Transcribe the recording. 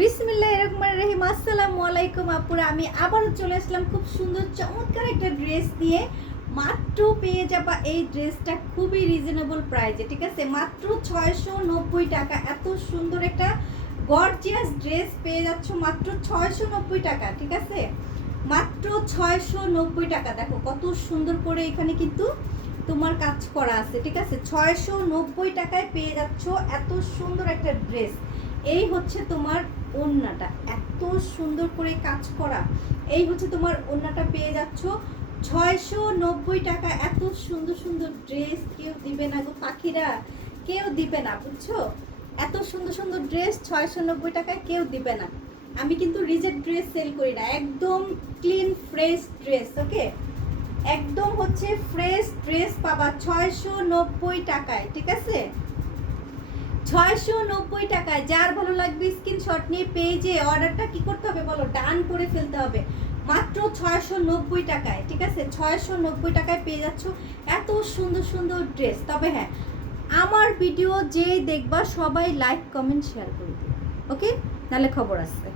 বিসমিল্লাহির রহমানির রহিম। আসসালামু আলাইকুম আপুরা, আমি আবারও চলে আসলাম খুব সুন্দর চমৎকার একটা ড্রেস নিয়ে। মাত্র পেয়ে যাবা এই ড্রেসটা খুবই রিজনেবল প্রাইসে, ঠিক আছে? মাত্র 690 টাকা। এত সুন্দর একটা গর্জিয়াস ড্রেস পেয়ে যাচ্ছ মাত্র 690 টাকা, ঠিক আছে? মাত্র 690 টাকা। দেখো কত সুন্দর করে এখানে কিন্তু তোমার কাজ করা আছে, ঠিক আছে? 690 টাকায় পেয়ে যাচ্ছ এত সুন্দর একটা ড্রেস। এই হচ্ছে তোমার ওড়নাটা, এত সুন্দর করে কাজ করা। এই হচ্ছে তোমার ওড়নাটা পেয়ে যাচ্ছ 690 টাকা। এত সুন্দর সুন্দর ড্রেস কেউ দিবে না গো পাখিরা, কেউ দিবে না, বুঝছো? এত সুন্দর সুন্দর ড্রেস 690 টাকায় কেউ দিবে না। আমি কিন্তু রিজেক্ট ড্রেস সেল করি না, একদম ক্লিন ফ্রেশ ড্রেস। ওকে, একদম হচ্ছে ফ্রেশ ড্রেস পাবা 690 টাকায়, ঠিক আছে? 690 টাকায়। যার ভালো লাগবে স্ক্রিনশট নিয়ে পেজে অর্ডারটা কি করতে হবে বলো, ডান করে ফেলতে হবে। মাত্র 690 টাকায়, ঠিক আছে? 690 টাকায় পেয়ে যাচ্ছ এত সুন্দর সুন্দর ড্রেস। তবে হ্যাঁ, আমার ভিডিও যেই দেখবা সবাই লাইক কমেন্ট শেয়ার করে দিও, ওকে? নাহলে খবর আছে।